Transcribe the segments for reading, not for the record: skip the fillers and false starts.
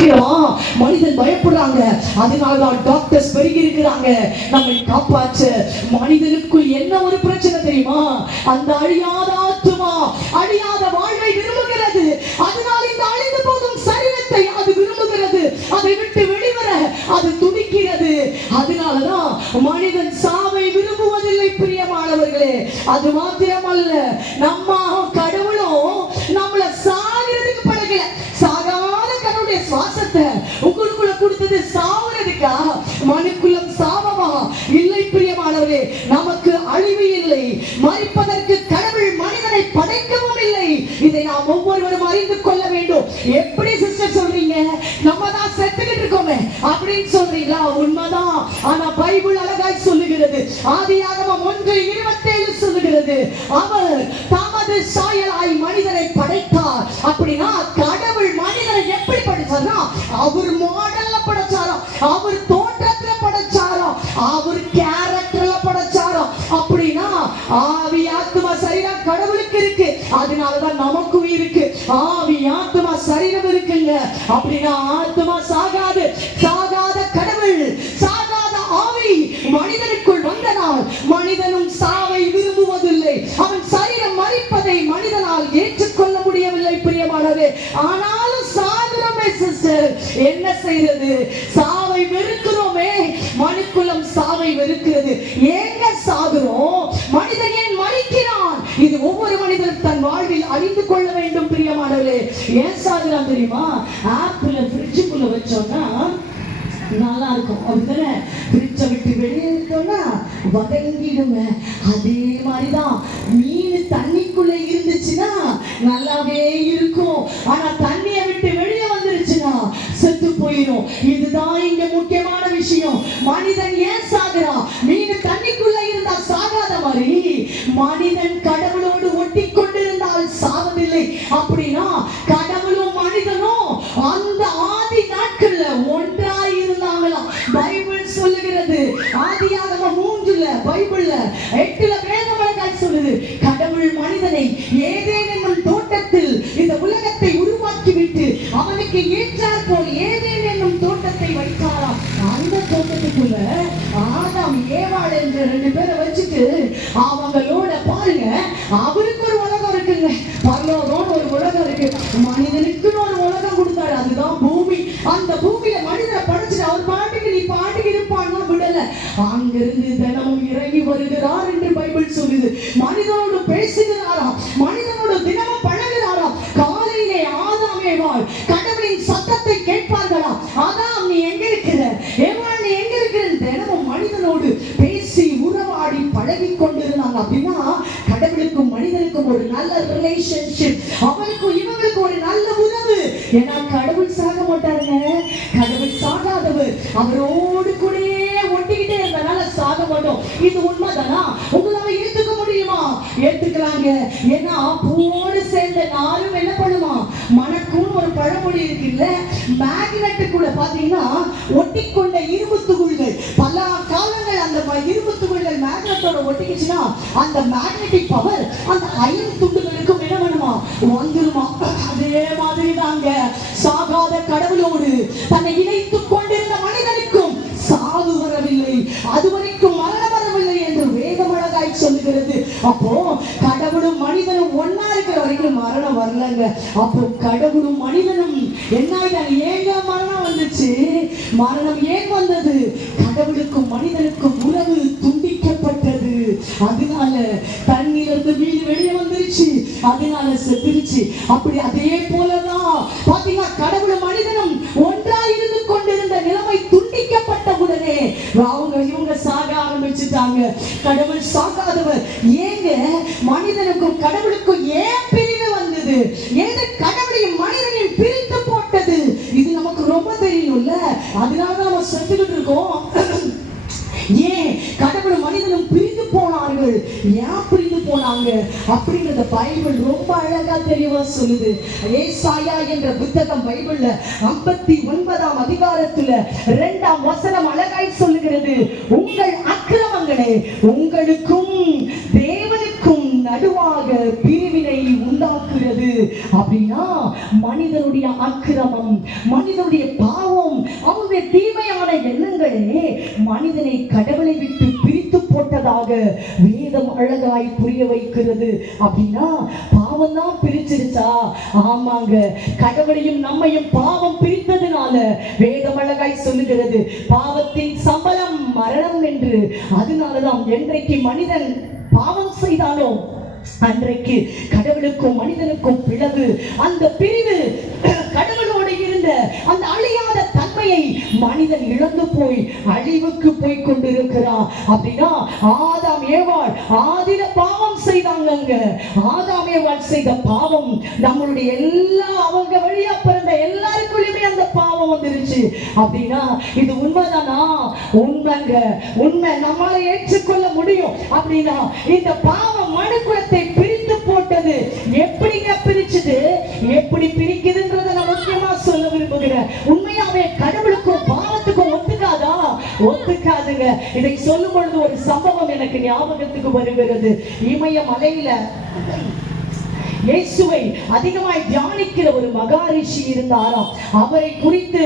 சீக்கிரமா மனிதன் பயப்படுறாங்க. அதனாலதான் டாக்டர்ஸ் பெருகி இருக்கிறாங்க நம்மை காப்பாற்ற. மனிதனுக்குள் என்ன ஒரு பிரச்சனை தெரியுமா? அந்த அழியாத ஆத்துமா அழியாத வாழ்வை விரும்புகிறது. அதனால் இந்த அழிந்து போகும் சரீரத்தை அது விரும்புகிறது. அதை விட்டு வெளிவர அது துடிக்கிறது. அதனாலதான் மனிதன் சாவை விரும்புவதில்லை பிரியமானவர்களே. அது மாத்திரமல்ல, நம்ம கடவுளும் நம்மள சாகிறதுக்கு பழகல. சாகாத கடவுளுடைய சுவாசத்தை உங்களுக்குள்ள கொடுத்தது சாவுறதுக்கா? மனுக்குள்ளம் சாவமா? இல்லை பிரியமானவரே. நமக்கு அழிவு இல்லை. மரிப்பதற்கு கடவுள் மனிதனை படைக்கவும் இல்லை. இதை நாம் ஒவ்வொருவரும் அறிந்து கொள்ள வேண்டும். எப்படி சிஸ்டர் சொல்றீங்க, நம்ம தான் செத்துக்கிட்டு இருக்கோமே அப்படின்னு சொல்றீங்களா? உண்மைதான். ஆனா பைபிள் அழகாய் சொல்லுகிறது. ஆதியாகமம் 1:27 சொல்லுகிறது, அவர் தமது சாயலாய் மனிதனை படைத்தார். அப்படின்னா கடவுள் மனிதனை எப்படி படைச்சாரா? அவர் மாடல்ல படைச்சாரா? அவர் தோற்றத்துல படைச்சாரா? அவர் கேரக்டர்ல படைச்சாரா? அப்படின்னா ஆவி ஆத்மா சரீரம் கடவுளுக்கு இருக்கு. அதனாலதான் நமக்கும் இருக்கு. ஆவி ஆத்மா சரீரம் இருக்குங்க. அப்படின்னா ஆத்மா சாகாது. சாகாத கடவுள், சாகாத ஆவி மனிதனுக்குள் வந்தனால் மனிதனும் சாவை விரும்புவதில்லை. அவன் சரீரம் மரிப்பதை மனிதனால் ஏற்றுக்கொள்ள முடியவில்லை பிரியமானவரே. ஆனாலும் சாகுறோமே சிஸ்டர், என்ன செய்யறது? சாவை வெறுக்கிறோமே. மனுக்குலம் சாவை வெறுக்கிறது. ஏங்க சாகுறோம்? மனிதன் ஏன் மரிக்கிறான்? இது ஒவ்வொரு மனிதனும் தன் வாழ்வில் அறிந்து கொள்ள வேண்டும் பிரியமானவரே. ஏன் சாகுறான் தெரியுமா? ஆப்பிள ஃப்ரிட்ஜுக்குள்ள வச்சோம்னா நல்லா இருக்கும், அப்படித்தானே? ஃப்ரிட்ஜை விட்டு வெளியே எடுத்தோம்னா வதங்கிடுங்க. அதே மாதிரிதான் மீன் தண்ணிக்குள்ள இருந்துச்சுன்னா நல்லாவே இருக்கும். ஆனா தண்ணியை விட்டு வெளியே வந்துருச்சுன்னா செத்து போயிடும். இதுதான் இங்க முக்கியமான விஷயம். மனிதன் ஏன் சாகுறான்? மீன் தண்ணிக்குள்ள இருந்தா சாகாத மாதிரி மனிதன் கடவுளோடு ஒட்டி கொண்டிருந்தால் சாவதில்லை. அப்படின்னா கடவுளும் மனிதனும் அந்த ஆதி நாட்கள்ல ஒன்றாய் இருந்தாங்களாம். பைபிள் சொல்லுகிறது. ஆதியாகமம் 3 பைபிள்ல 8 வேதவழக்காய் சொல்லுது, கடவுள் மனிதனை ஏதேன் என்னும் தோட்டத்தில் இந்த உலகத்தை உருவாக்கிவிட்டு அவனுக்கு ஏற்றாற் போல் ஏதேன் என்னும் தோட்டத்தை வைத்தாராம். அந்த தோட்டத்துக்குள்ள ஆதாம் ஏவாள் என்ற 2 பேரை வச்சுட்டு அவங்களோட பாருங்க, அவருக்கு ஒரு உலகம் இருக்குங்க, பரலோகம் ஒரு உலகம் இருக்கு, மனிதனுக்குன்னு ஒரு உலகம் கொடுத்தாரு. அதுதான் பூமி. அந்த பூமியில மனிதனை படைச்சிட்டு அவர் பாட்டுக்கு நீ பாட்டுக்கு இருப்பான்னு விடல. அங்கிருந்து தினமும் இறங்கி வருகிறார் என்று பைபிள் சொல்லுது. மனிதனோடு பேசுகிறாராம், மனிதனோடு தினமும் பழகுகிறாராம். காலையிலே ஆதாம் ஏவாள் கடவுளின் சத்தத்தை கேட்பார்களா? ஆதாம் நீ எங்க இருக்கிற, ஏவாள் நீ எங்க இருக்கிற? தினமும் மனிதனோடு பேசி உறவாடி பழகி கொண்டிருந்தாங்க. அப்படின்னா கடவுளுக்கும் மனிதனுக்கும் ஒரு நல்ல ரிலேஷன்ஷிப், அவனுக்கும் இவங்களுக்கும் ஒரு நல்ல உறவு. ஏன்னா கடவுள் சாக மாட்டாருங்க. கடவுள் சாகாதவர். அவரோடு கூடயே ஒட்டிக்கிட்டே இருந்தனால சாக மாட்டோம். இது உண்மைதானா? உங்களால ஏத்துக்க முடியுமா? ஏத்துக்கலாங்க. ஏன்னா பூவோடு சேர்ந்த நாரும் என்ன பண்ணுமா? மணக்கும் ஒரு பழமொழி இருக்குல்ல, மேக்னெட் கூட பாத்தீங்கன்னா ஒட்டிக்கொண்ட இரும்பு துகள்கள் பல காலங்கள் அந்த இரும்பு துகள்கள் மேக்னெட்டோட ஒட்டிக்கிச்சுன்னா அந்த மேக்னெட்டிக் பவர் அந்த அயன் துண்டுகளுக்கும் என்ன பண்ணுமா? வந்துருமா. அதே மாதிரி தாங்க சாகாத கடவுளோடு தன்னை இணைத்துக் கொண்டிருந்த மனிதனுக்கும் சாவு வரவில்லை, அதுவரைக்கும் மரணம் வரவில்லை என்று வேதம் அழகாய் சொல்லுகிறது. அப்போ கடவுளும் மனிதனும் ஒன்னா இருக்கிற வரைக்கும் மரணம் வரலங்க. அப்போ கடவுளும் மனிதனும் என்ன? ஏங்க மரணம் வந்துச்சு? மரணம் ஏன் வந்தது? கடவுளுக்கும் மனிதனுக்கும் உறவு துண்டிக்கப்பட்டது. அதனால தண்ணீரிலிருந்து மீன் வெளியே வந்துருச்சு, அதனால செத்துருச்சு. அப்படி அதே போலதான் பாத்தீங்கன்னா கடவுளும் மனிதனும் ஒன்றாய் இருந்து கொண்டிருந்த நிலைமை துண்டிக்கப்பட்ட உடனே இவங்க சாக ஆரம்பிச்சுட்டாங்க. கடவுள் சாகாதவர். ஏங்க மனிதனுக்கும் கடவுளுக்கும் ஏன் பிரிவு வந்தது? எது கடவுளையும் மனிதனையும் பிரித்து போட்டது? இது நமக்கு ரொம்ப தெரியும்ல. அதனாலதான் நம்ம செத்துக்கிட்டு இருக்கோம். ஏன் கடவுளும் மனிதனும் பிரிந்து போனார்கள்? ஏன் பிரிந்து போனாங்க அப்படிங்கறத பைபிள் ரொம்ப அழகா தெளிவா சொல்லுது. ஏசாயா என்ற புத்தகம் பைபிள்ல 59ஆம் அதிகாரத்துல 2ஆம் வசனம் அழகாய் சொல்லுகிறது, உங்கள் அக்கிரமங்களே உங்களுக்கும் தேவனுக்கும் நடுவாக பிரிவினை உண்டாக்குகிறது. அப்படின்னா மனிதனுடைய அக்கிரமம், மனிதனுடைய பாவம், அவருடைய தீமையான எண்ணங்களே மனிதனை கடவுளை விட்டு பிரித்து போட்டதாக வேதம் அழகாய் புரிய வைக்கிறது. அப்படின்னா பாவம் தான் பிரிச்சிருச்சா? ஆமாங்க, கடவுளையும் நம்மையும் பாவம் பிரித்ததுனால வேதம் அழகாய் சொல்லுகிறது பாவத்தின் சம்பளம் மரணம் என்று. அதனாலதான் என்றைக்கு மனிதன் பாவம் செய்தானோ அன்றைக்கு கடவுளுக்கும் மனிதனுக்கும் பிளவு, அந்த பிரிவு, கடவுளோடு இருந்த அந்த அழியாத தன்மையை மனிதன் இழந்து போய் அழிவுக்கு போய் கொண்டிருக்கிறான். அப்படின்னா ஆதாம் ஏவாள் ஆதில பாவம் செய்தாங்க. ஆதாம் ஏவாள் செய்த பாவம் நம்மளுடைய எல்லா அவங்க வழியா பிறந்த எல்லாருக்குள்ளயுமே அந்த பாவம் வந்துருச்சு. அப்படின்னா இது உண்மைதானா? உண்மைங்க, உண்மை. நம்மளால ஏற்றுக்கொள்ள முடியும். அப்படின்னா இந்த பாவம் மனுக்குலத்தை பிரித்து போட்டது. எப்படிங்க பிரிச்சது? எப்படி பிரிக்குதுன்றதை நான் முக்கியமா சொல்ல விரும்புகிறேன். உண்மையாவே கடவுளுக்கும் பாவத்துக்கும் ஒத்துக்காதா? ஒத்துக்காதுங்க. இதை சொல்லும் பொழுது ஒரு சம்பவம் எனக்கு ஞாபகத்துக்கு வருகிறது. இமயமலையில இயேசுவை அதிகமாய் தியானிக்கிற ஒரு மகாரிஷி இருந்தாராம். அவரை குறித்து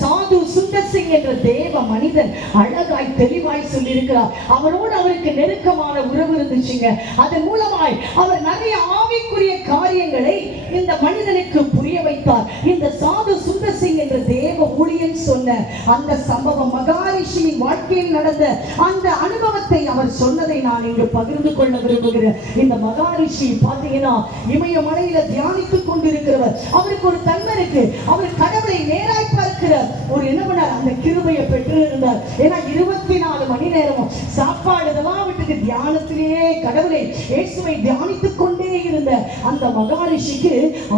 சாது சுந்தர் சிங் என்ற தேவ மனிதன் அழகாய் தெளிவாய் சொல்லியிருக்கிறார். அவரோடு அவருக்கு நெருக்கமான உறவு இருந்துச்சுங்க. அதன் மூலமாய் அவர் நிறைய ஆவிக்குரிய காரியங்களை இந்த மனிதனுக்கு புரிய வைத்தார். இந்த சாது சுந்தர் சிங் என்ற தேவ ஊழியன் சொன்ன அந்த சம்பவம், மகாரிஷியின் வாழ்க்கையில் நடந்த அந்த அனுபவத்தை அவர் சொன்னதை நான் இங்கு பகிர்ந்து கொள்ள விரும்புகிறேன். இந்த மகாரிஷி பாத்தீங்கன்னா இமயமலையில தியானித்துக் கொண்டிருக்கிறவர். அவருக்கு ஒரு தன்மை இருக்கு. அவர் கடவுளை நேராய் பார்க்கிற ஒரு நிபுணர், அந்த கிருபையை பெற்று இருந்தார். ஏன்னா 24 மணி நேரமும் சாப்பாடு இதெல்லாம் விட்டுட்டு தியானத்திலேயே கடவுளை இயேசுவை தியானித்துக் கொண்டே இருந்த அந்த மகாரிஷிக்கு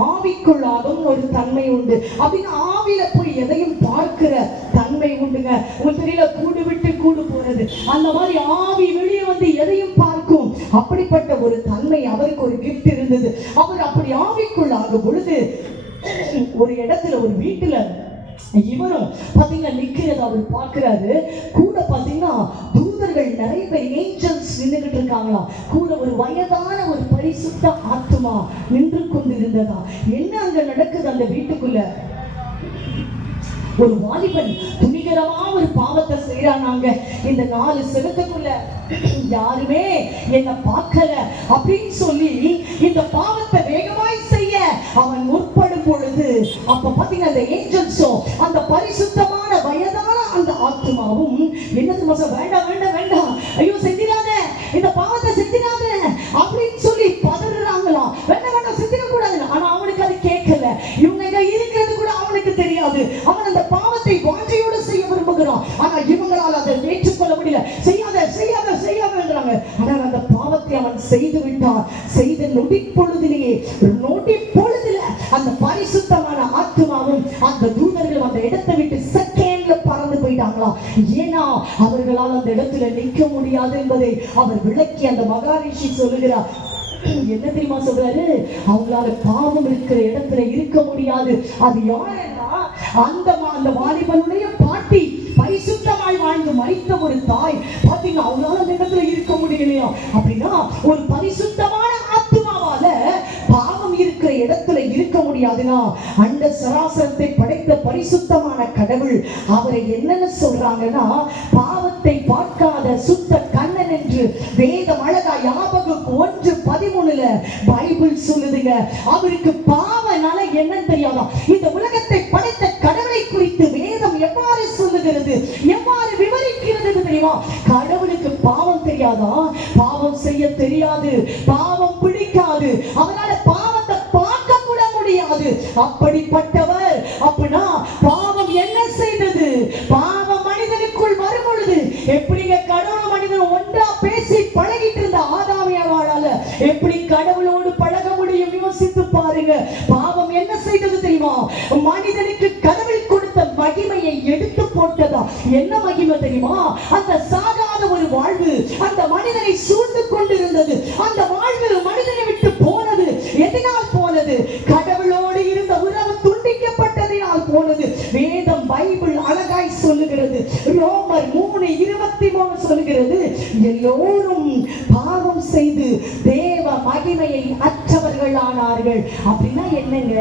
ஆவிக்குள்ளாகவும் ஒரு தன்மை உண்டு. அப்படின்னு ஆவியில போய் எதையும் பார்க்கிற தன்மை உண்டுங்க. உங்க தெரியல, கூடு விட்டு கூடு போறது, அந்த மாதிரி ஆவி வெளியே வந்து எதையும் பார்க்கும். அப்படிப்பட்ட ஒரு தன்மை அவருக்கு ஒரு கிஃப்ட் இருந்தது. அவர் அப்படி ஆவிக்குள்ளாகும் பொழுது ஒரு இடத்துல, ஒரு வீட்டுல இவரும் பாத்தீங்கன்னா நிக்கிறது அவர் பார்க்கிறாரு. கூட பாத்தீங்கன்னா தூதர்கள் நிறைய பேர், ஏஞ்சல்ஸ் நின்றுகிட்டு இருக்காங்களா. கூட ஒரு வயதான ஒரு பரிசுத்த ஆத்துமா நின்று கொண்டிருந்ததா. என்ன அங்க நடக்குது அந்த வீட்டுக்குள்ள? ஒரு வாலிபன் துணிகரமா ஒரு பாவத்தை செய்யறானாங்க. இந்த 4 செவத்துக்குள்ள யாருமே என்ன பார்க்கல அப்படின்னு சொல்லி இந்த பாவத்தை வேகமாய் செய்ய அவன் முற்படும் பொழுது, அப்ப பாத்தீங்கன்னா அந்த ஏஞ்சல்ஸும் அந்த பரிசுத்தமான வயதான அந்த ஆத்மாவும் என்னது மசம், வேண்டாம் வேண்டாம் வேண்டாம், ஐயோ செஞ்சிடாத, இந்த பாவத்தை செஞ்சிடாத அப்படின்னு சொல்லி பதறாங்களாம். வேண்டாம் வேண்டாம் செஞ்சிட கூடாது. ஆனா அவனுக்கு அது கேட்கல. இவங்க இருக்கிறது கூட அவனுக்கு தெரியாது. அவன் அந்த பாவத்தை வாஞ்சையோடு செய்ய விரும்புகிறான். ஆனா இவங்களால் அதை ஏற்றுக்கொள்ள முடியல. செய்யாத செய்யாத செய்யாதன்றாங்க. ஆனால் அந்த பாவத்தை அவன் செய்து விட்டான். செய்த நொடி பொழுதிலேயே, நொடி பொழுதுல அந்த பரிசுத்தமான ஆத்மாவும் அந்த தூதர்களும் அந்த இடத்தை விட்டு செகண்ட்ல பறந்து போயிட்டாங்களாம். ஏன்னா அவர்களால் அந்த இடத்துல நிற்க முடியாது என்பதை அவர் விளக்கி அந்த மகாரிஷி சொல்லுகிறார். என்ன தெரியுமா சொல்றாரு? அவங்களால பாவம் இருக்கிற இடத்துல இருக்க முடியாது. அது யாருன்னா அந்த வாலிபனுடைய பாட்டி, பரிசுத்தமாய் வாழ்ந்து மரித்த ஒரு தாய். பாத்தீங்கன்னா அவங்களால அந்த இடத்துல இருக்க முடியலையா? அப்படின்னா ஒரு பரிசுத்தமான ஆத்மாவால பாவம் இருக்கிற இடத்துல இருக்க முடியாதுன்னா அந்த சராசரத்தை படைத்த பரிசுத்தமான கடவுள் அவரை என்னன்னு சொல்றாங்கன்னா, பாவத்தை பார்க்காத சுத்த கண்ணன் என்று வேதம் அழகா யாபகம் 1:13 பைபிள் சொல்லுதுங்க. அவருக்கு பாவனால என்னன்னு தெரியாதா? இந்த உலகத்தை படைத்த கடவுளை குறித்து வேதம் எவ்வாறு சொல்லுகிறது, எவ்வாறு விவரிக்கிறது தெரியுமா? கடவுளுக்கு பாவம் தெரியாதா? பாவம் செய்ய தெரியாது, பாவம் பிடிக்காது, அவரால பாவத்தை பார்க்க கூட முடியாது. அப்படிப்பட்டவர். அப்படின்னா பாவம் என்ன செய்தது? பாவம் மனிதனுக்குள் வரும் பொழுது எப்படிங்க கடவுள் மனிதன் ஒன்றா பேசி பழகிட்டு இருந்த ஆதாமியவாளால எப்படி கடவுளோடு பழக முடியும்? யோசித்து பாருங்க. பாவம் என்ன செய்தது தெரியுமா? மனிதனுக்கு கடவுள் கொடுத்த மகிமையை எடுத்து போட்டதா. என்ன மகிமை தெரியுமா? அந்த சாகாத ஒரு வாழ்வு அந்த மனிதனை சூழ்ந்து கொண்டிருந்தது. அந்த வாழ்வு மனிதனை விட்டு போனது. எதனால் போனது? கடவுளோடு இருந்த உறவு துண்டிக்கப்பட்டதினால் போனது. வேதம் பைபிள் அழகாய் சொல்லுகிறது. ரோமர் 3:23 சொல்லுகிறது, எல்லோரும் பாவம் செய்து தேவ மகிமையை அற்றவர்களானார்கள். அப்படின்னா என்னங்க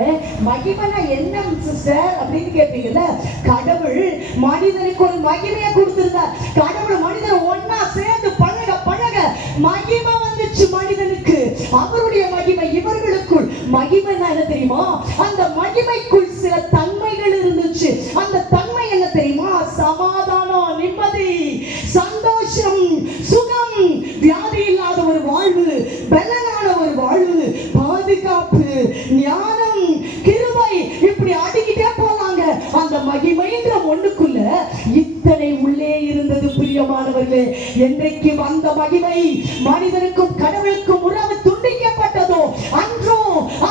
மகிமைனா என்ன சிஸ்டர் அப்படின்னு கேட்பீங்கல்ல. கடவுள் மனிதனுக்கு ஒரு மகிமையை கொடுத்திருந்தார். கடவுள் மனிதன் ஒன்னா சேர்ந்து பழக பழக மகிமை வந்துச்சு மனிதனுக்கு. அவருடைய மகிமை இவர்களுக்குள். மகிமைனா என்ன தெரியுமா? அந்த மகிமைக்குள் சில தன்மைகள் இருந்துச்சு. அந்த தன்மை என்ன தெரியுமா? சமாதானம், நிம்மதி, சந்தோஷம், சுகம், வியாதி இல்லாத ஒரு வாழ்வு, பலனான ஒரு வாழ்வு, பாதுகாப்பு, ஞானம், கிருபை, இப்படி அடிக்கிட்டே போவாங்க. அந்த மகிமைன்ற ஒண்ணுக்குள்ள இத்தனை உள்ளே இருந்தது. பிரியமானவர்களே, என்றைக்கு அந்த மகிமை மனிதனுக்கும் கடவுளுக்கும் உறவு துண்டிக்கப்பட்டதோ அன்றோ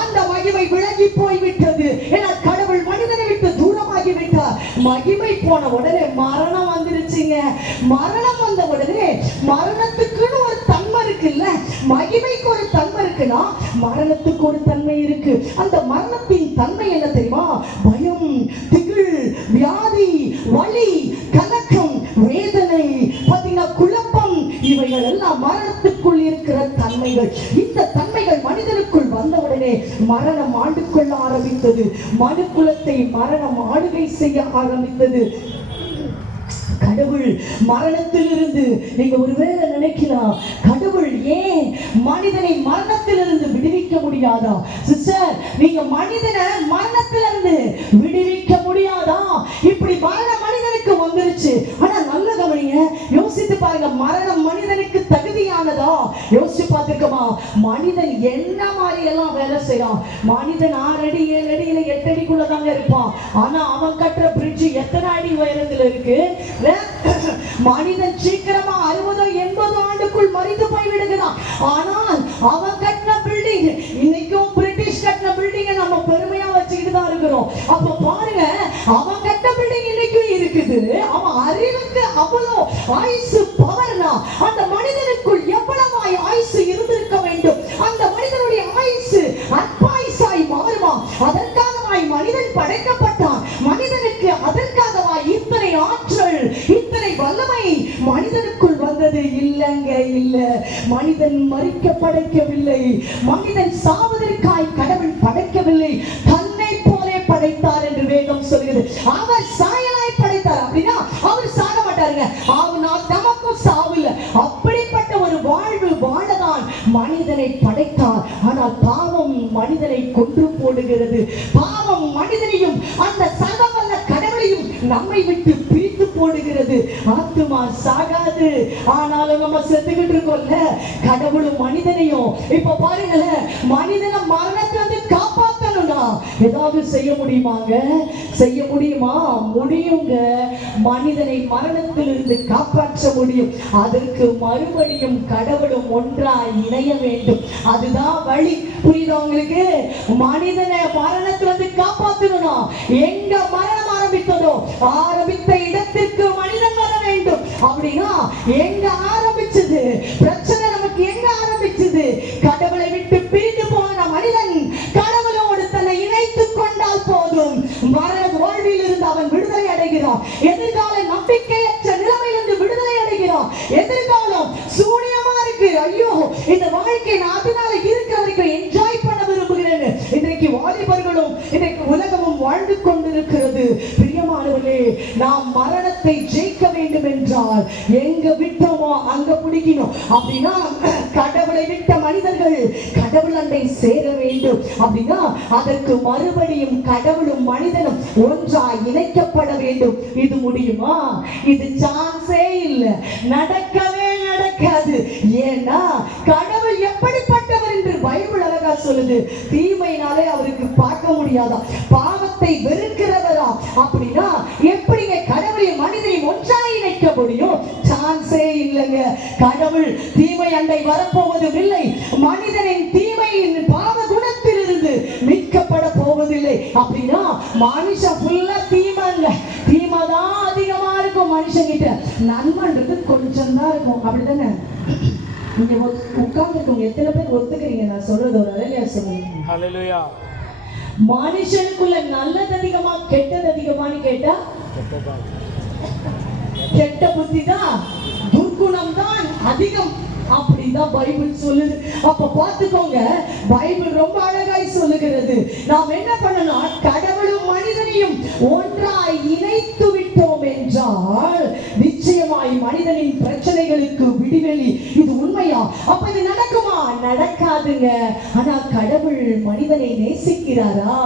அந்த மகிமை விலகி போய்விட்டது. ஏன்னா கடவுள் மனிதனை விட்டு தூரமாகி விட்டார். மகிமை போன உடனே மரணம் வந்துருச்சுங்க. மரணம் வந்த உடனே மரணத்துக்குன்னு ஒரு தன்மை இருக்குல்ல, மகிமைக்கு ஒரு தன்மை இருக்குன்னா மரணத்துக்கு ஒரு தன்மை இருக்கு. அந்த மரணத்தின் தன்மை என்ன தெரியுமா? பயம், திகில், வியாதி, வலி, கலக்கம், வேதனை, பாத்தீங்கன்னா குழப்பம், இவைகள் எல்லாம் மரணத்துக்குள் இருக்கிற தன்மைகள். இந்த தன்மைகள் மனிதனுக்குள் வந்தவுடனே மரணம் ஆண்டு கொள்ள ஆரம்பித்தது. மனு குலத்தை மரணம் ஆளுகை செய்ய ஆரம்பித்தது. கடவுள் மரணத்திலிருந்து, நீங்க ஒருவேளை நினைக்கலாம், கடவுள் ஏன் மனிதனை மரணத்திலிருந்து விடுவிக்க முடியாதா? சிஸ்டர், நீங்க மனிதனை மரணத்திலிருந்து விடுவிக்க முடியாதா? இப்படி மரணம் மனிதனுக்கு வந்துருச்சு. ஆனா நல்ல கவனிங்க, யோசித்து பாருங்க, மரணம் மனிதனுக்கு தகுதியானதா? யோசிச்சு பார்த்திருக்கமா? மனிதன் என்ன மாதிரி எல்லாம் வேலை செய்யறான். மனிதன் 6 அடி 7 அடியில 8 அடிக்குள்ளதாங்க இருப்பான். ஆனா அவன் கட்டுற பிரிட்ஜ் எத்தனை அடி உயரத்துல இருக்கு? மனிதன் சீக்கிரமா 60 80 ஆண்டுக்குள் மறித்து போய் விடுகிறான். ஆனால் அவன் கட்டின பில்டிங், இன்னைக்கும் பிரிட்டிஷ் கட்டின பில்டிங் நம்ம பெருமையா வச்சுக்கிட்டு தான் இருக்கிறோம். அப்ப பாருங்க, அவன் கட்டின பில்டிங் இன்னைக்கும் இருக்குது. அவன் அறிவுக்கு அவ்வளோ ஆயுசு பவர்னா அந்த மனிதனுக்குள் எவ்வளவு ஆயுசு இருந்திருக்க வேண்டும். அந்த மனிதனுடைய ஆயுசு அற்பாயுசாய் மாறுமா? அதற்காகவாய் மனிதன் படைக்கப்பட்டான். மனிதனுக்கு அதற்காகவாய் இத்தனை ஆற்றல், இத்தனை வல்லமை மனிதனுக்குள் வந்தது. இல்லங்க, இல்ல. மனிதன் மரிக்க படைக்கவில்லை. மனிதன் சாவதற்காய் கடவுள் படைக்கவில்லை. தன்னை போலே படைத்தார் என்று வேதம் சொல்கிறது. அவர் சாயலாய் படைத்தார். அப்படின்னா அவர் சாக மாட்டாருங்க. நமக்கும் சாவில்ல. அப்படிப்பட்ட ஒரு வாழ்வு வாழதான் மனிதனை படைத்தார். ஆனால் பாவம் மனிதனை கொன்று போடுகிறது. பாவம் மனிதனையும் அந்த சர்வவல்ல கடவுளையும் நம்மை விட்டு பிரித்து போடுகிறது. ஆத்துமா சாகாது, ஆனாலும் நம்ம செத்துக்கிட்டு இருக்கோம்ல. கடவுளும் மனிதனையும் இப்ப பாருங்களேன், மனிதனை மரணத்திலிருந்து காப்பாற்றணும்னா ஏதாவது செய்ய முடியுமாங்க? செய்ய முடியுமா? முடியுங்க. மனிதனை மரணத்திலிருந்து காப்பாற்ற முடியும். அதற்கு மறுபடியும் கடவுளும் ஒன்றாய் இணைய வேண்டும். அதுதான் வழி. புரியுதா உங்களுக்கு? மனிதனை மரணத்திலிருந்து காப்பாற்றணும்னா எங்க மரணம் ஆரம்பித்ததோ ஆரம்பித்த இடத்திற்கு மனிதன் வர வேண்டும். அப்படின்னா எங்க ஆரம்பிச்சது பிரச்சனை? நமக்கு எங்க ஆரம்பிச்சது? கடவுளை விட்டு பிரிந்து போன மனிதன் கடவுளோடு தன்னை இணைத்துக் கொண்டால் போதும். மரண வாழ்வில் இருந்து அவன் விடுதலை அடைகிறான். எதிர்கால நம்பிக்கையற்ற நிலைமையிலிருந்து விடுதலை அடைகிறான். எதிர்காலம் சூனியமா இருக்கு. ஐயோ, இந்த வாழ்க்கை நான் அதனால இருக்கிற வரைக்கும் என்ஜாய் பண்ண விரும்புகிறேன். இன்றைக்கு வாலிபர்களும் இன்றைக்கு உலகமும் வாழ்ந்து கொண்டிருக்கிறது. பிரியமானவர்களே, நாம் மரணத்தை ஜெயிக்க வேண்டும் என்றால் எங்க விட்டோமோ அங்க பிடிக்கணும். அப்படின்னா கடவுளை விட்ட மனிதர்கள் கடவுள் அண்டை சேர வேண்டும். அப்படின்னா அதற்கு மறுபடியும் கடவுளும் மனிதனும் ஒன்றாய் இணைக்கப்பட வேண்டும். இது முடியுமா? இது சான்ஸே இல்லை. நடக்கவே நடக்காது. ஏன்னா கடவுள் எப்படிப்பட்டவர் என்று பைபிள் அழகா சொல்லுது. தீமையினாலே அவருக்கு பார்க்க முடியாதா? பாவத்தை வெறுக்கிறவரா? அப்படின்னா எப்படிங்க கடவுளையும் மனிதனையும் ஒன்றாய் இணைக்க முடியும்? சான்ஸே இல்லைங்க. கடவுள் தீமை அண்டை வரப்போவதும் இல்லை. மனிதனின் தீமையின் பாவ குணத்தில் இருந்து மீட்கப்பட போவதில்லை. அப்படின்னா மனுஷன் ஃபுல்லா தீமைங்க. தீமை தான் அதிகமா இருக்கும் மனுஷங்கிட்ட. நன்மைன்றது கொஞ்சம் தான் இருக்கும். அப்படிதானே? நீங்க உட்கார்ந்துருக்கவங்க எத்தனை பேர் ஒத்துக்கிறீங்க நான் சொல்றது? ஒரு அலையா சொல்லுங்க. ஹல்லேலூயா. மனுஷனுக்குள்ள நல்லது அதிகமா கெட்டது அதிகமான்னு கேட்டா கெட்ட புத்தி தான், துர்க்குணம் தான் அதிகம். அப்படிதான் பைபிள் சொல்லுது. அப்ப பார்த்துக்கோங்க, பைபிள் ரொம்ப அழகாய் சொல்லுகிறது. நாம் என்ன பண்ணணும்? கடவுளும் மனிதனையும் ஒன்றாய் இணைத்து விட்டோம் என்றால் நிச்சயமாய் மனிதனின் பிரச்சனைகளுக்கு விடிவெளி. இது உண்மையா? அப்ப இது நடக்குமா? நடக்காதுங்க. ஆனா கடவுள் மனிதனை நேசிக்கிறாரா?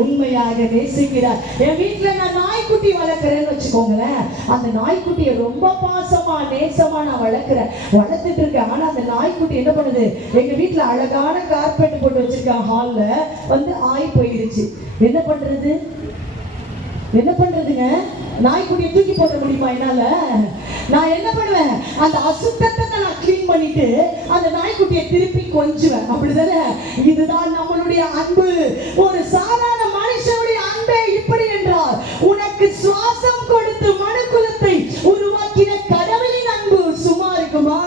உண்மையாக நேசிக்கிறார். என் வீட்டுல நான் நாய்க்குட்டி வளர்க்கிறேன்னு வச்சுக்கோங்களேன். அந்த நாய்க்குட்டியை ரொம்ப பாசமா நேசமா நான் வளர்த்துட்டு இருக்கேன். ஆனா அந்த நாய்க்குட்டி என்ன பண்ணுது? எங்க வீட்டுல அழகான கார்பெட் போட்டு வச்சிருக்கேன், ஹால்ல வந்து ஆய் போயிருச்சு. என்ன பண்றதுங்க? நாய்க்குட்டியை தூக்கி போட முடியுமா என்னால? நான் என்ன பண்ணுவேன்? அந்த அசுத்தத்தை நான் கிளீன் பண்ணிட்டு அந்த நாய்க்குட்டியை திருப்பி கொஞ்சுவேன். அப்படிதானே? இதுதான் நம்மளுடைய அன்பு. ஒரு சாதாரண மனுஷனுடைய அன்பே இப்படி என்றால், உனக்கு சுவாசம் கொடுத்து மனுக்குலத்தை உருவாக்கின கடவுளின் அன்பு சும்மா இருக்குமா?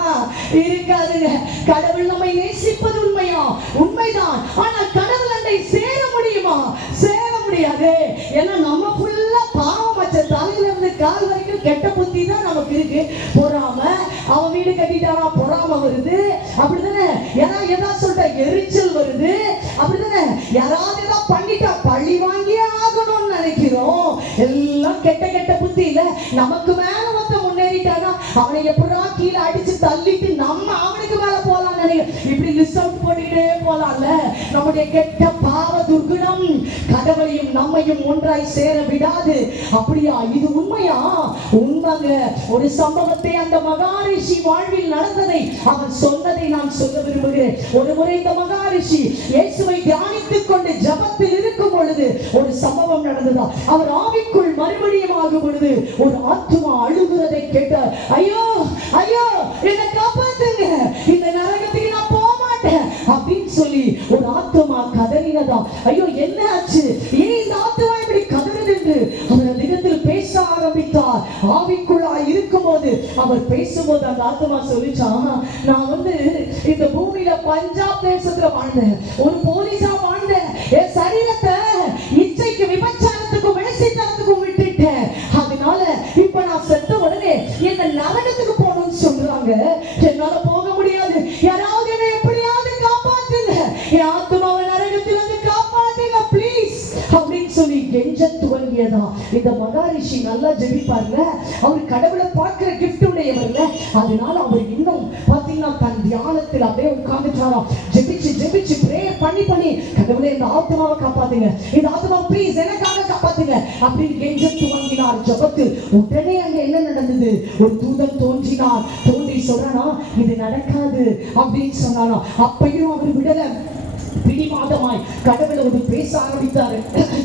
இருக்காதுங்க. கடவுள் நம்மை நேசிப்பது உண்மையா? உண்மைதான். ஆனால் கடவுள் அண்டை சேர முடியுமா? சேர முடியாது. ஏன்னா நம்ம ஃபுல்லா பாவம் வச்ச தலையில இருந்து கால் வரைக்கும் கெட்ட புத்தி தான் நமக்கு இருக்கு. பொறாம, அவன் வீடு கட்டிட்டானா பொறாம வருது. அப்படிதானே? ஏதாவது சொல்லிட்டா எரிச்சல் வருது. அப்படிதானே? யாராவது ஏதாவது பண்ணிட்டா பழி வாங்கியே ஆகணும்னு நினைக்கிறோம். எல்லாம் கெட்ட கெட்ட புத்தி இல்ல. நமக்கு மேல மொத்தம் முன்னேறிட்டானா அவனை எப்படா கீழே அடிச்சு தள்ளிட்டு நம்ம அவனுக்கு மேல போலாம் நினைக்கிறோம். இப்படி லிஸ்ட் அவுட் பண்ணிட்டே போலாம்ல. நம்முடைய கெட்ட பாவ துர்குணம் கடவுளையும் நம்மையும் ஒன்றாய் சேர விடாது. அப்படியா? இது உண்மையா? உண்மைங்க. ஒரு சம்பவத்தை அந்த மகாரிஷி வாழ்வில் நடந்ததை அவர் சொன்னதை நான் சொல்ல விரும்புகிறேன். ஒரு முறை இந்த மகாரிஷி இயேசுவை தியானித்துக் கொண்டு ஜபத்தில் இருக்கும் பொழுது ஒரு சம்பவம் நடந்ததா. அவர் ஆவிக்குள் மறுபடியும் ஆகும் பொழுது ஒரு ஆத்துமா அழுகுறதை கேட்டார். ஐயோ ஐயோ, என்னை காப்பாத்துங்க, இந்த நரகத்துக்கு நான் போக மாட்டேன் அப்படின்னு சொல்லி ஒரு ஆத்துமா கதறினதா. ஐயோ என்ன ஆச்சு? ஏன் இந்த ஆத்துமா இப்படி கதறுது என்று அவர் அதிகத்தில் பேச ஆரம்பித்தார். ஆவிக்குள்ளாய் இருக்கும்போது அவர் பேசும்போது அந்த ஆத்துமா சொல்லிச்சான், நான் வந்து இந்த பூமியில பஞ்சாப் தேசத்துல வாழ்ந்தேன், ஒரு போலீஸா வாழ்ந்தேன். என் சரீரத்தை இச்சைக்கு விபச்சாரத்துக்கும் விளைசித்தனத்துக்கும் விட்டுட்டேன். அதனால இப்ப நான் செத்த உடனே என்ன நரகத்துக்கு போகணும்னு சொல்றாங்க. என்னால போக முடியாது. யாராவது என்ன எப்படியாவது காப்பாத்துங்க, என் ஆத்துமாவை நரகத்திலிருந்து காப்பாத்துங்க ப்ளீஸ் அப்படின்னு சொல்லி கெஞ்ச துவங்கியதா. இந்த மகாரிஷி நல்லா ஜெபிப்பார்ல, அவர் கடவுளை பார்க்கிற கிஃப்ட் உடையவர்ல. அதனால அவர் இன்னும் பாத்தீங்கன்னா தன் தியானத்தில் அப்படியே உட்கார்ந்துட்டாராம். ஜெபிச்சு பிரேயர் பண்ணி கடவுளே இந்த ஆத்மாவை காப்பாத்துங்க, இந்த ஆத்மாவை ப்ளீஸ் எனக்காக காப்பாத்துங்க அப்படின்னு கெஞ்ச துவங்கினார் ஜெபத்தில். உடனே அங்க என்ன நடந்தது? ஒரு தூதன் தோன்றினார். தோன்றி சொல்றானா, இது நடக்காது அப்படின்னு சொன்னானா. அப்பையும் அவர் விடல. பிடிவாதமாய் கடவுளோடு பேச ஆரம்பித்தாரு.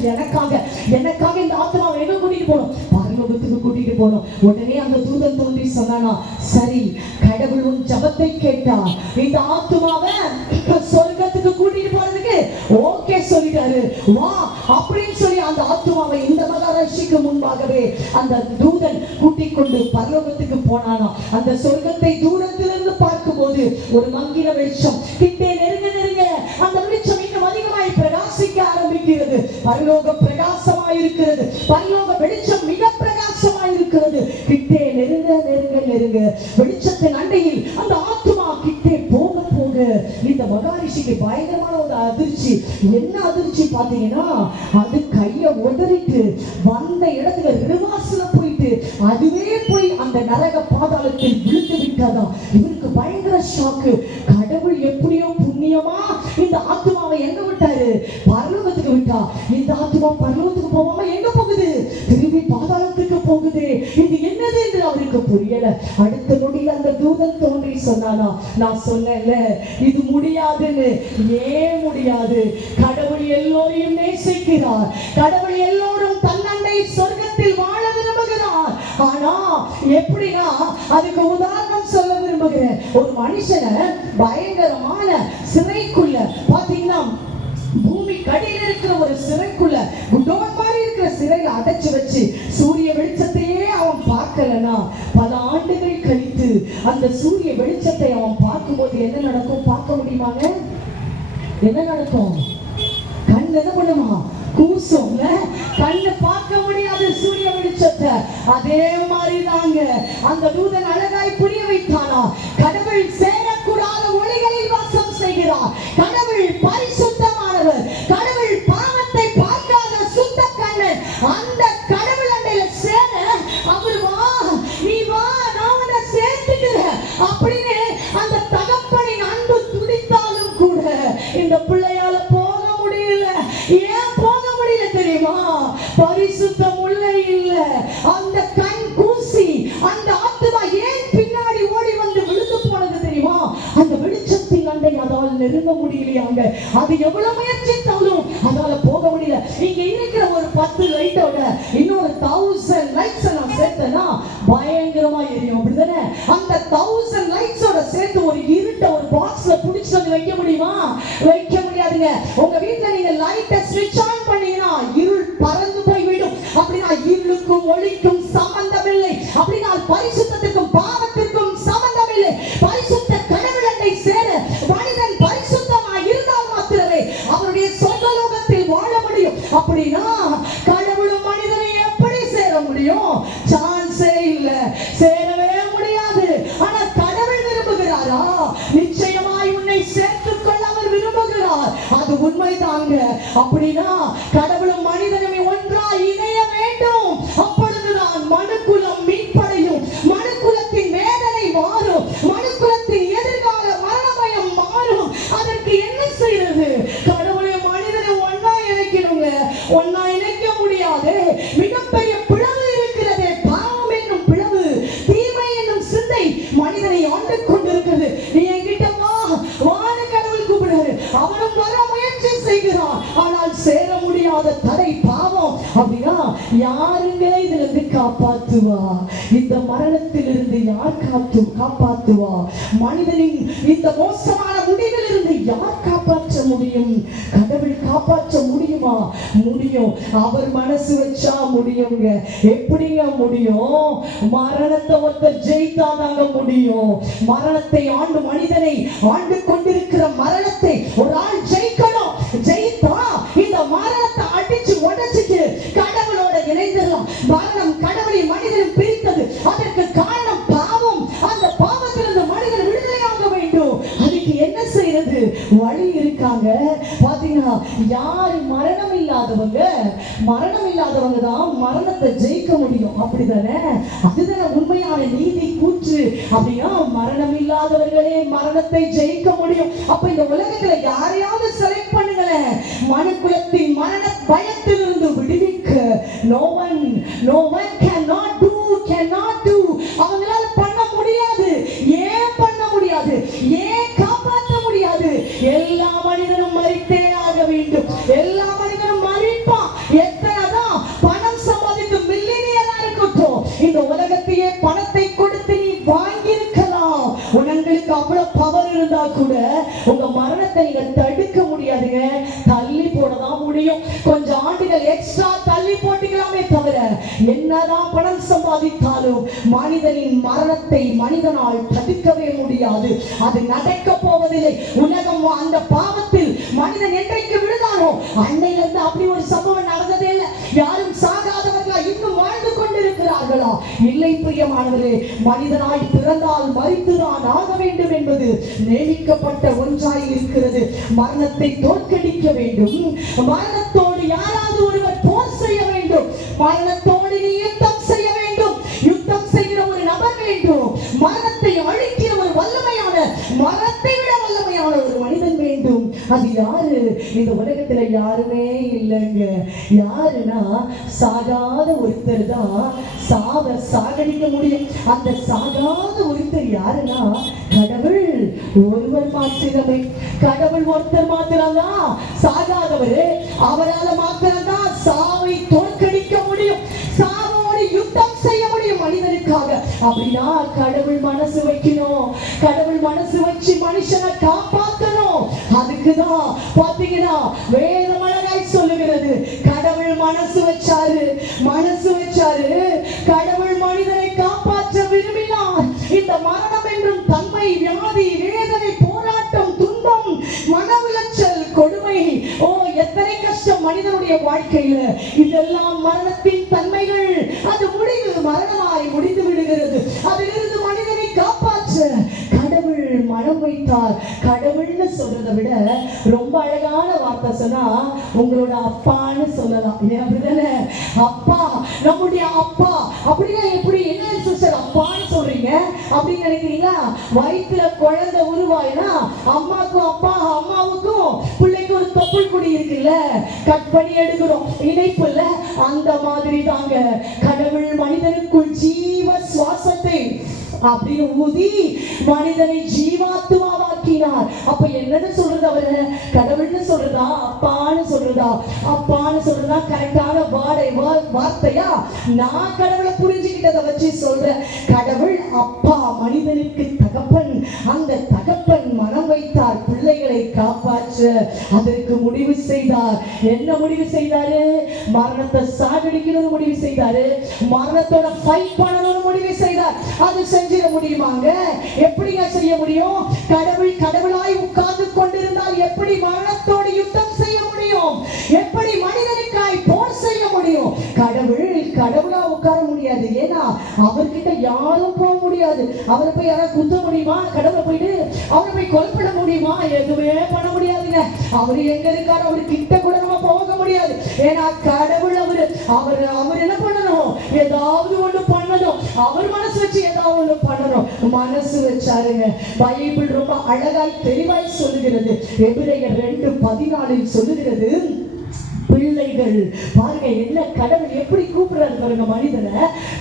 எனக்காக இந்த ஆத்மாவை எங்க கூட்டிட்டு போகணும்? பரலோகத்துக்கு கூட்டிட்டு போகணும். உடனே அந்த தூதன் தோன்றி சொன்னானா, சரி கடவுள் உன் ஜபத்தை கேட்டா, இந்த ஆத்மாவை சொர்க்கத்துக்கு கூட்டிட்டு போறதுக்கு ஓகே சொல்லிட்டாரு, வா அப்படின்னு சொல்லி அந்த ஆத்மாவை இந்த மகாரிஷிக்கு முன்பாகவே அந்த தூதன் கூட்டிக் கொண்டு பரலோகத்துக்கு போனானா. அந்த சொர்க்கத்தை தூரத்திலிருந்து பார்க்கும்போது ஒரு மங்கின வெளிச்சம் கிட்டே நெருங்க அந்த வெளிச்சம் இன்னும் அதிகமாய் பிரகாசிக்க ஆரம்பிக்கிறது. பரலோக பிரகாசமாய் இருக்கிறது. பரலோக வெளிச்சம் மிக பிரகாசமாய் இருக்கிறது. கிட்டே நெருங்க வெளிச்சத்தின் அண்டையில் அந்த ஆத்மா கிட்டே போக இந்த மகாரிஷிக்கு பயங்கரமான ஒரு அதிர்ச்சி. என்ன அதிர்ச்சி பாத்தீங்கன்னா, அது கைய உதறிட்டு வந்த இடத்துல ரிவாஸ்ல போயிட்டு அதுவே போய் அந்த நரக பாதாளத்தில் விழுந்து விட்டதா. இவருக்கு பயங்கர ஷாக்கு. கடவுள் எப்படியோ புண்ணியமா இந்த ஆத்மாவை எங்க விட்டாரு? பரலோகத்துக்கு விட்டா. இந்த ஆத்மா பரலோகத்துக்கு போகாம எங்க போகுது? திரும்பி பாதாளத்துக்கு போகுது. இது என்னது என்று அவருக்கு புரியல. அடுத்த நொடியில் அந்த தூதன் தோன்றி சொன்னானா, நான் சொன்னேன்ல இது முடியாதுன்னு. ஏன் முடியாது? கடவுள் எல்லோரையும் நேசிக்கிறார். கடவுள் எல்லோரும் தன்னண்டை சொர்க்கத்தில் வாழ விரும்புகிறார். ஆனா எப்படின்னா, அதுக்கு உதாரணம் சொல்ல விரும்புகிறேன். ஒரு மனுஷனை பயங்கரமான சிறைக்குள்ள பாத்தீங்கன்னா, பூமி கடியில் இருக்கிற ஒரு சிறைக்குள்ள குடோன் மாதிரி இருக்கிற சிறையில அடைச்சு வச்சு சூரிய வெளிச்சத்தையே அவன் பார்க்கலனா, பல ஆண்டுகள் கழித்து அந்த சூரிய வெளிச்சத்தை அவன் பார்க்கும்போது என்ன நடக்கும்? பார்க்க முடியுமாங்க? என்ன நடக்கும்? கண் என்ன பண்ணுமா? கூசும். கண்ணு பார்க்க முடியாது சூரிய வெளிச்சத்தை. அதே மாதிரி தாங்க அந்த தூதன் அழகாய் புரிய வைத்தானா, கடவுள் சேர பரிசுத்தம் உள்ள இல்ல. அந்த கண் கூசி அந்த ஆத்துமா ஏன் பின்னாடி ஓடி வந்து விழுந்து போனது தெரியுமா? அந்த வெளிச்சத்தின் அண்டை அதால் நெருங்க முடியலையாங்க. அது எவ்வளவு முயற்சித்தாலும் அதால போக முடியல. இங்க இருக்கிற ஒரு 10 லைட்டோட இன்னொரு 1000 லைட்ஸ் எல்லாம் சேர்த்தனா பயங்கரமா எரியும், அப்படிதானே? அந்த 1000 லைட்ஸோட சேர்த்து ஒரு இருட்ட ஒரு பாக்ஸ்ல புடிச்சு வந்து வைக்க முடியுமா? வைக்க முடியாதுங்க. உங்க வீட்ல நீங்க லைட்டை ஸ்விட்ச் ஆன் பண்ணீங்கன்னா இருள் பறந்து போய் விடும். அப்படின்னா இருளுக்கும் ஒளிக்கும் சம்பந்தம் இல்லை. அப்படின்னா பரிசுத்தத்துக்கும் பாவத்திற்கும் சம்பந்தம் இல்லை. பரிசுத்த கடவுள் அண்டை சேர மனிதன் பரிசுத்தமாக இருந்தால் மாத்திரமே அவருடைய சொர்க்கலோகத்தில் வாழ முடியும். அப்படின்னா கடவுளும் மனிதனை எப்படி சேர முடியும்? சான்ஸே இல்ல, சேரவே முடியாது. ஆனா கடவுள் விரும்புகிறாரா? நிச்சயமாய் உன்னை சேர்த்துக்கொள்ள அவர் விரும்புகிறார். அது உண்மைதாங்க. அப்படின்னா கடவுளும் மனிதனுமே ஒன்றாய் இணைய வேண்டும். அப்பொழுதுதான் மனுக்குலம் மீட்படையும். மனுக்குலத்தின் வேதனை மாறும். மனுக்குலத்தின் எதிர்கால மரணமயம் மாறும். அதற்கு என்ன செய்யறது? கடவுளையும் மனிதனும் ஒன்னா இணைக்கணுங்க. ஒன்னா இணைக்க முடியாது. மிகப்பெரிய பிளவு இருக்கிறது. பாவம் என்னும் பிளவு, தீமை என்னும் சிந்தை மனிதனை ஆண்டு கொண்டிருக்கிறது. நீ என்கிட்ட வான கடவுள் கூப்பிடுறாரு, அவனும் வர முயற்சி செய்கிறான். ஆனால் சேர முடியாத தடை பாவம். அப்படின்னா யாருங்க இதுல இருந்து காப்பாத்துவா? இந்த மரணத்திலிருந்து யார் காப்பாத்துவா? மனிதனின் இந்த மோசமான முடிவில் இருந்து யார் காப்பாற்ற முடியும்? கடவுள் காப்பாற்ற முடியுமா? முடியும். அவர் மனசு வச்சா முடியுங்க. எப்படிங்க முடியும்? மரணத்தை ஒருத்தர் ஜெயித்தாதாங்க முடியும். மரணத்தை ஆண்டு மனிதனை ஆண்டு கொண்டிருக்கிற மரணத்தை ஒரு ஆள் ஜெயிக்கணும். ஜெயித்தா இந்த மரணத்தை அடிச்சு உடைச்சிட்டு கடவுளோட இணைந்துடலாம். மரணம் கடவுளை மனிதனும் பிரித்தது. அதற்கு காரணம் பாவம். அந்த பாவத்திலிருந்து மனிதன் விடுதலையாக வேண்டும். அதுக்கு என்ன செய்யறது? வழி இருக்காங்க. பாத்தீங்கன்னா யாரு மரணம் இல்லாதவங்க தான் மரணத்தை ஜெயிக்க முடியும். அப்படிதானே? அதுதானே உண்மையான நீதி கூற்று. அப்படின்னா மரணம் இல்லாதவர்களே மரணத்தை ஜெயிக்க முடியும். அப்ப இந்த உலகத்துல யாரையாவது செலக்ட் பண்ணுங்களேன். மனுக்குலத்தின் மரண பயத்திலிருந்து விடுவிக்க no one cannot do. அவங்களால பண்ண முடியாது. ஏன் பண்ண முடியாது? ஏன் காப்பாற்ற முடியாது? எல்லா மனிதனும் மரித்தே ஆக வேண்டும். எல்லா மனிதனும் மரிப்பான். எத்தனைதான் பணம் சம்பாதித்து மில்லியனரா இருக்கட்டும், இந்த உலகத்தையே பணத்தை கொடுத்து நீ வாங்கியிருக்கலாம். உங்களுக்கு அவ்வளவு பவர் இருந்தா கூட உங்க மரணத்தை நீங்க தடுக்க முடியாதுங்க. தள்ளி போடதான் முடியும். கொஞ்சம் ஆண்டுகள் எக்ஸ்ட்ரா தள்ளி போட்டுக்கலாமே தவிர என்னதான் பணம் சம்பாதித்தாலும் மனிதனின் மரணத்தை மனிதனால் தடுக்கவே முடியாது. அது நடக்க போவதில்லை. உலகம் அந்த பாவத்தில் மனிதன் என்றைக்கு விழுதானோ அன்னையிலிருந்து அப்படி ஒரு சம்பவம் நடந்ததே இல்லை. யாரும் சாகாதவர்களா இன்னும் வாழ்ந்து கொண்டிருக்கிறார்களா? இல்லை பிரியமானவர்களே. மனிதனாய் பிறந்தால் மரித்துதான் ஆக வேண்டும் என்பது நேமிக்கப்பட்ட ஒன்றாய் இருக்கிறது. மரணத்தை தோற்கடிக்க வேண்டும். மரணத்தோடு யாராவது ஒருவர் போர் செய்ய வேண்டும். மரணத்தோடு நீ யுத்தம் செய்ய வேண்டும். யுத்தம் செய்கிற ஒரு நபர் வேண்டும். மரணத்தை அழிக்கிற ஒரு வல்லமையான, மரணத்தை விட வல்லமையான ஒரு மனிதன் வேண்டும். அது யாரு? இந்த உலகத்துல யாருமே இல்லைங்க. யாருன்னா சாகாத ஒருத்தர் தான் சாகடிக்க முடியும். அந்த சாகாத ஒருத்தர் யாருன்னா கடவுள் ஒருவர் மாத்திரமே. கடவுள் ஒருத்தர் மாத்திரம்தான் சாகாதவர். அவரால் மாத்திரம்தான் சாவை தோற்கடிக்க முடியும். சாவோடு யுத்தம் செய்ய முடியும் மனிதனுக்காக. அப்படின்னா கடவுள் மனசு வைக்கணும். கடவுள் மனசு வச்சு மனுஷனை காப்பாற்றணும். அதுக்குதான் பாத்தீங்கன்னா வேதம் அழகாய் சொல்லுகிறது. கடவுள் மனசு வச்சாரு. கடவுள் மனிதனை காப்பாற்ற விரும்பினார். இந்த மரணம் என்றும் தன்மை, வியாதி, வேதனை, போராட்டம், துன்பம், மன உளைச்சல், கொடுமை, எத்தனை கஷ்டம் மனிதனுடைய வாழ்க்கையில. இதெல்லாம் மரணத்தின் தன்மைகள். அது முடிவு மரணமாய் முடிந்து விடுகிறது. அதிலிருந்து மனிதனை காப்பாற்ற கடவுள் மனம் வைத்தார். கடவுள்னு சொல்றதை விட ரொம்ப அழகான வார்த்தை சொன்னா உங்களோட அப்பான்னு சொல்லலாம். அப்படிதானே? அப்பா, நம்முடைய அப்பா. அப்படின்னா எப்படி? என்ன சிஸ்டர் அப்பான்னு சொல்றீங்க? எப்படிங்க அப்படின்னு நினைக்கிறீங்களா? வயிற்றுல குழந்தை உருவாயினா அம்மாக்கும் அம்மாவுக்கும் பிள்ளைக்கு ஒரு தொப்புள் கொடி இருக்குல்ல, கட் பண்ணி எடுக்கிறோம் இணைப்புல. அந்த மாதிரி தாங்க கடவுள் மனிதனுக்குள் ஜீவ சுவாசத்தை அப்படின்னு ஊதி மனிதனை ஜீவாத்மாவாக்கினார். அப்ப என்னன்னு சொல்றது? அவரு கடவுள்னு சொல்றதா அப்பான்னு சொல்றதா? அப்பான்னு சொல்றதா கரெக்டான வார்த்தையா? நான் கடவுளை புரிஞ்சுக்கிட்டதை வச்சு சொல்றேன். கடவுள் அப்பா, மனிதனுக்கு தகப்பன். அந்த தகப்பன் மனம் வைத்தார் பிள்ளைகளை காப்பாற்ற. அதற்கு முடிவு செய்தார். என்ன முடிவு செய்தாரு? மரணத்தை சாகடிக்கணும்னு முடிவு செய்தாரு. மரணத்தோட ஃபைட் பண்ணணும்னு முடிவு செய்தார். அது செஞ்சிட முடியுமாங்க? எப்படிங்க செய்ய முடியும்? கடவுளாய் உட்கார்ந்து கொண்டிருந்தால் எப்படி மரணத்தோடு யுத்தம் செய்ய முடியும்? எப்படி மனிதனுக்காய் போர் செய்ய முடியும்? கடவுளா உட்கார முடியாது. ஏன்னா அவர்கிட்ட யாரும் போக முடியாது. அவரை போய் யாராவது குத்த முடியுமா? கடவுளை போயிட்டு அவரை போய் கொல்பட முடியுமா? எதுவுமே பண்ண முடியாதுங்க. அவர் எங்க இருக்காரு? அவரு கிட்ட கூட நம்ம போக முடியாது. ஏன்னா கடவுள் அவர் என்ன பண்ணணும்? ஏதாவது ஒண்ணு பண்ணணும். அவர் மனசு வச்சு ஏதாவது ஒண்ணு பண்ணணும். மனசு வச்சாருங்க. பைபிள் ரொம்ப அழகாய் தெளிவாய் சொல்லுகிறது. எபிரேயர் 2:14 சொல்லுகிறது, பிள்ளைகள் பாருங்க, என்ன கடவுள் எப்படி கூப்பிடுறாரு பாருங்க மனிதனை.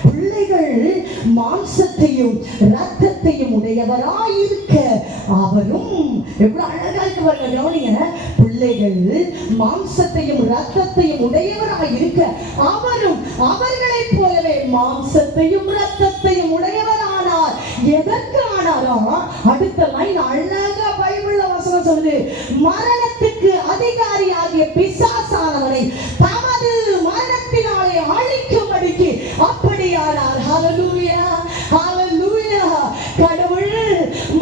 பிள்ளைகள் மாம்சத்தையும் இரத்தத்தையும் உடையவராயிருக்க அவரும். எவ்வளவு அழகா இருக்கு பாருங்க, கவனிங்க. பிள்ளைகள் மாம்சத்தையும் இரத்தத்தையும் உடையவராயிருக்க அவரும் அவர்களைப் போலவே மாம்சத்தையும் இரத்தத்தையும் உடையவரானார். எதற்கு ஆனாரா? அடுத்த லைன் அழகா பைபிள்ல வசனம் சொல்லுது, மரணத்துக்கு அதிகாரியாகிய பிசாசானவனை தமது மரணத்தினாலே அழிக்கும்படிக்கு அப்படியானார். ஹல்லேலூயா, ஹல்லேலூயா. கடவுள்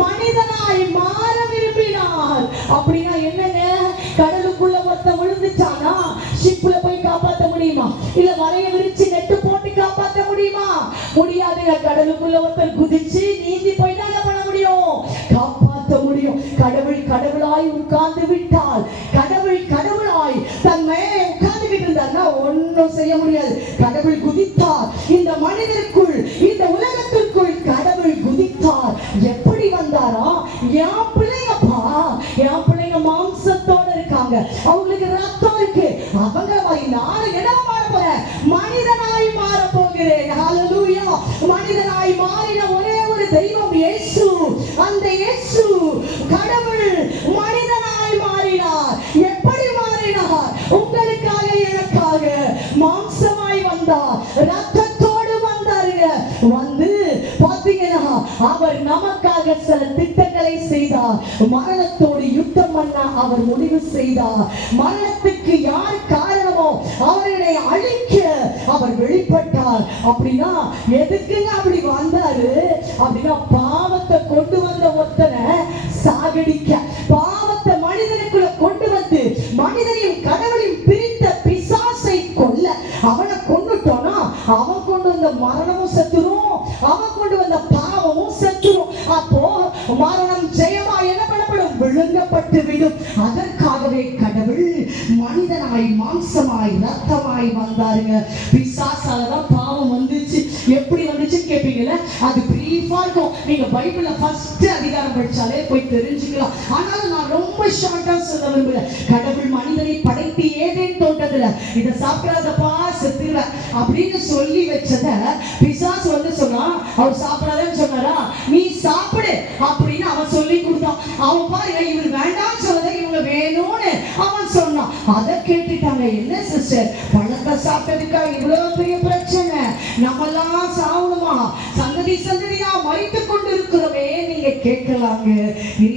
மனிதனாய் மாற விரும்பினார். அப்படின்னா என்னங்க? கடலுக்குள்ள ஒருத்த விழுந்துட்டானா ஷிப்ல போய் காப்பாற்ற முடியுமா? இல்ல வரைய விரிச்சு நெட்டு போட்டு காப்பாற்ற முடியுமா? முடியாதுங்க. கடலுக்குள்ள ஒருத்தர் குதிச்சு நீந்தி போய் தான் பண்ண முடியும், காப்பாற்ற முடியும். கடவுளாய் உட்கார்ந்து விட்டால், கடவுளாய் தன்னை உட்கார்ந்துகிட்டு இருந்தார்னா ஒன்னும் செய்ய முடியாது. கடவுள் குதித்தார். இந்த மனிதனுக்குள், இந்த உலகத்திற்குள் கடவுள் குதித்தார். எப்படி வந்தாரா? என் பிள்ளைங்கப்பா, என் பிள்ளைங்க மாம்சத்தோட இருக்காங்க, அவங்களுக்கு ரத்தம் இருக்கு. அவங்க நானும் என்ன மாற போறேன்? மனிதனாய் மாற போகிறேன். ஹல்லேலூயா. மனிதனாய் மாறின ஒரே ஒரு தெய்வம் இயேசு. அந்த இயேசு கடவுள் மனிதனாய் மாறினார். எப்படி மாறினார்? உங்களுக்காக எனக்காக மாம்சமாய் வந்தார். ரத்தத்தோடு வந்தாருங்க. வந்து பாத்தீங்கன்னா அவர் நமக்காக சில திட்டங்களை செய்தார். மரணத்தோடு யுத்தம் பண்ண அவர் முடிவு செய்தார். மரணத்துக்கு யார் காரணமோ அவர்களை அழிக்க அவர் வெளிப்பட்டார். அப்படின்னா எதுக்குங்க அப்படி வந்தாரு? அப்படின்னா பாவத்தை கொண்டு வந்த ஒருத்தனை சாகடிக்க, பாவத்தை மனிதனுக்குள்ள கொண்டு வந்து மனிதனையும் கடவுளையும் பிரித்த பிசாசை கொல்ல. அவனை கொண்டுட்டோம்னா அவன் கொண்டு வந்த மரணமும் செத்துரும், அவன் கொண்டு வந்த பாவமும் செத்துரும். அப்போ மரணம் ஜெயமா என்ன பண்ணப்படும்? விழுங்கப்பட்டு விடும். அதற்காகவே கடவுள் மனிதனாய் மாம்சமாய் ரத்தமாய் வந்தாருங்க. பிசாசாலதான் பாவம் வந்துச்சு. எப்படி வந்துச்சு கேட்பீங்கல்ல? அது பிரீஃபா இருக்கும். நீங்க பைபிள்ல ஃபர்ஸ்ட் அதிகாரம் படிச்சாலே போய் தெரிஞ்சுக்கலாம். ஆனாலும் நான் ரொம்ப ஷார்ட்டா சொல்ல விரும்புறேன். கடவுள் மனிதனை படைத்து ஏதேன் தோட்டத்துல இதை சாப்பிடாதப்பா செத்துருவ அப்படின்னு சொல்லி வச்சத பிசாசு வந்து சொன்னா, அவர் சாப்பிடாதன்னு சொன்னாரா? நீ சாப்பிடு அப்படின்னு அவன் சொல்லி கொடுத்தான். அவன் பாருங்க, இவர் வேண்டாம்னு சொன்னதை இவங்க வேணும்னு அவன் சொன்னான். அதை கேட்டுட்டாங்க. என்ன சிஸ்டர், பழத்தை சாப்பிட்டதுக்கா இவ்வளவு பெரிய பிரச்சனை? நம்மெல்லாம் சாவணுமா? சந்ததியா மறித்து கொண்டு இருக்கிறோமே நீங்க கேட்கலாங்க.